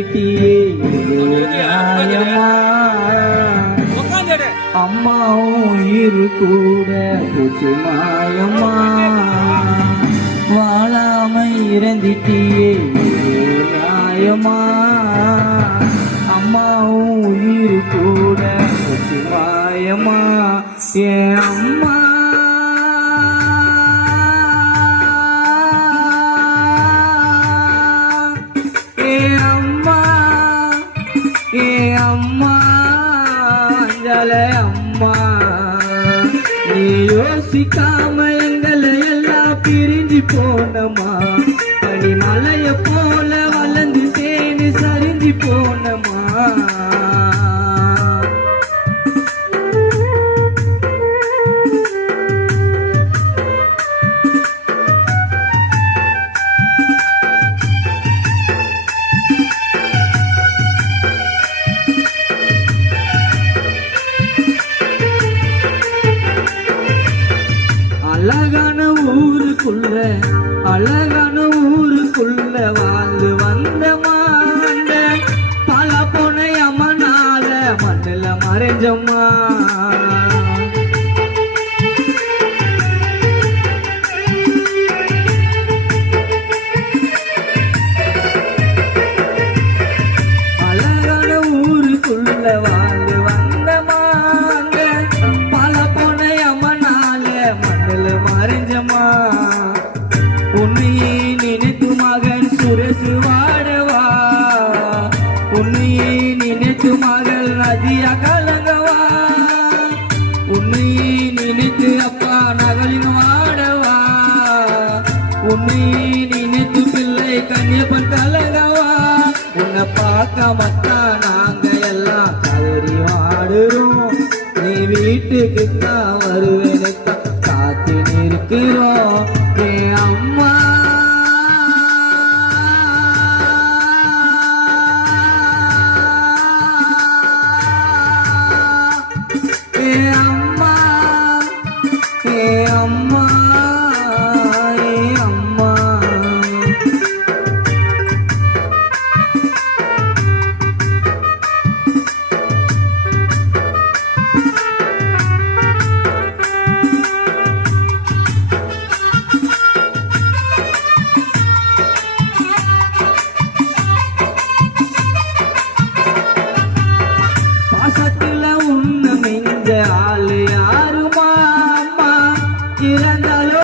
இறந்திட்டியே நியாயமா? அம்மாவும் உயிர் கூட போச்சு மாயம்மா. வாழாம இறந்திட்டியே நியாயமா? அம்மாவும் உயிர் கூட போச்சு மாயம்மா. என் அம்மா அம்மா அஞ்சலே அம்மா, நீ யோசிக்காம எங்களை எல்லாம் பிரிஞ்சு போனமா. பனிமலைய போல வளர்ந்து தேனி சரிஞ்சு போனமா. அழகான ஊருக்குள்ள அழகான ஊருக்குள்ள வாழ்ந்து வந்த மாண்ட பல பொனை அம்மனால மண்ணில மறைஞ்சம்மா. அழகான ஊருக்குள்ள வாழ்ந்து வந்த மாண்ட பல பொனை அம்மனால மண்ணில மறைஞ்சம்மா. உன்னையே நினைத்து மகன் சுரேசு வாடவா, உன்னையே நினைத்து மகள் நதியா கலங்கவா, உன்னையே நினைத்து அப்பா நகலின் வாடவா, உன்னையே நினைத்து பிள்ளை கன்னியப்பன் கலங்கவா. உன்னை பார்க்க மத்தா நாங்க எல்லாம் கதறி வாடுறோம். நீ வீட்டுக்கு தான் வருவேன்னு காத்து நிற்கிறோம். என் அம்மா என் அம்மா என் அம்மா